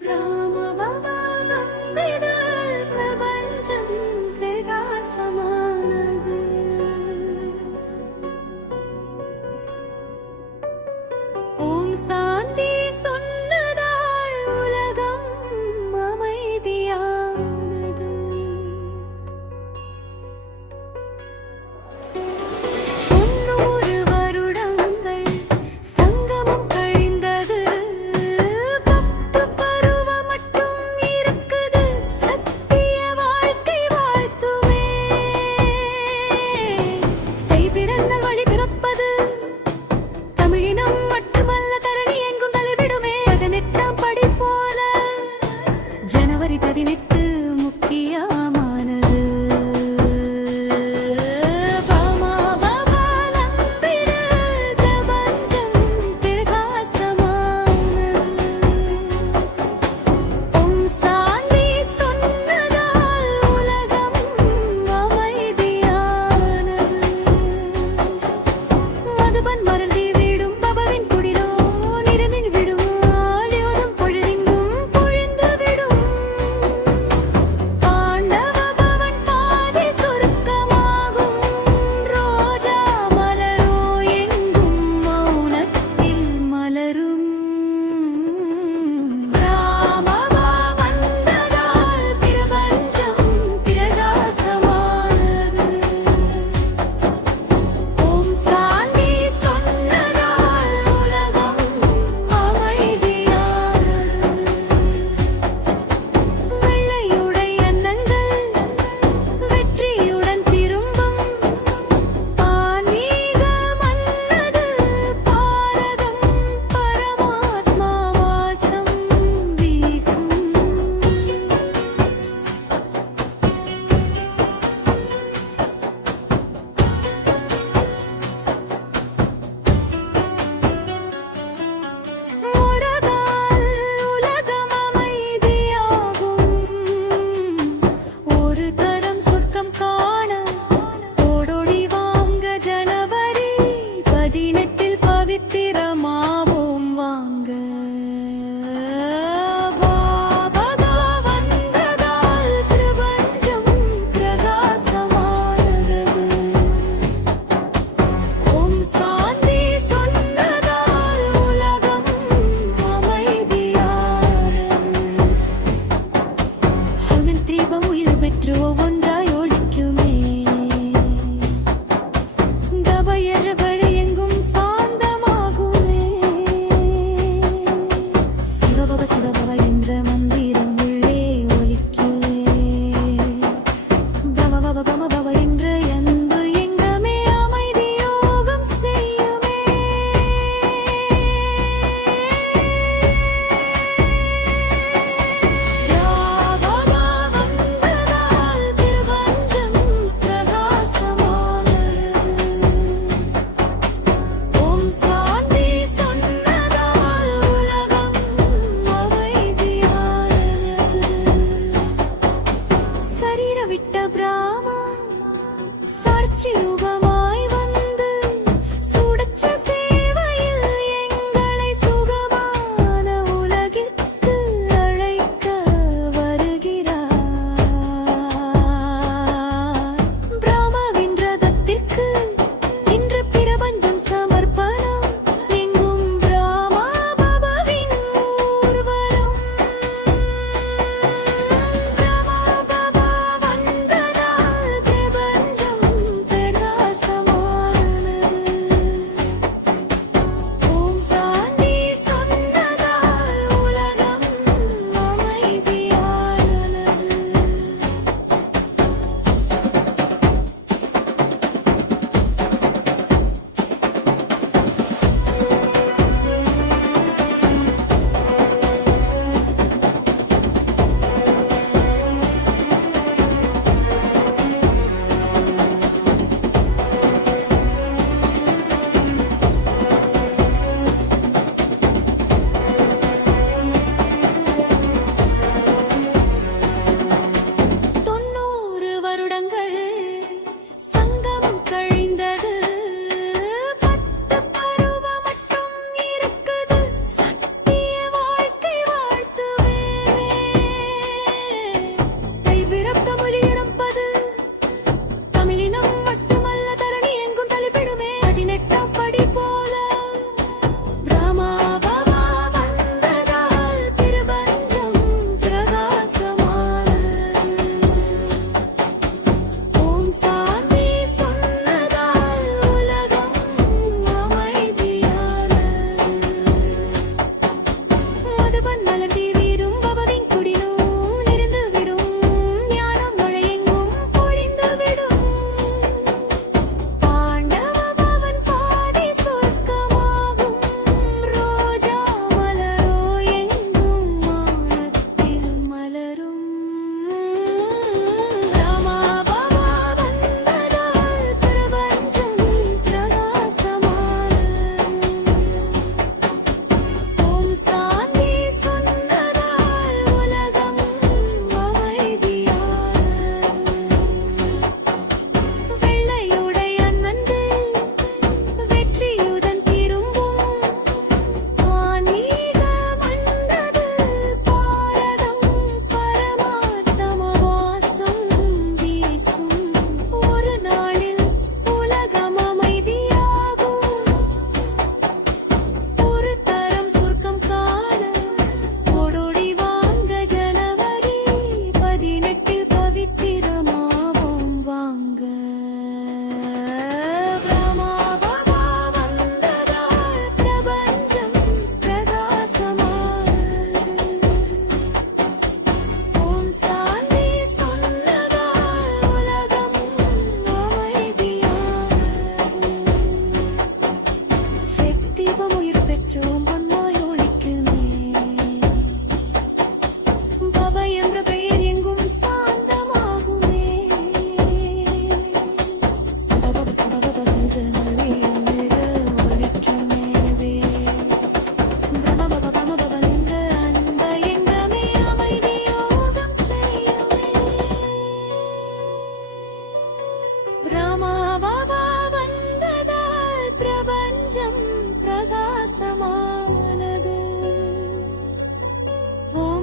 Brown.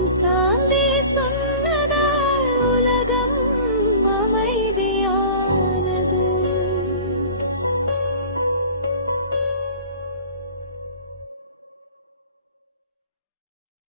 xa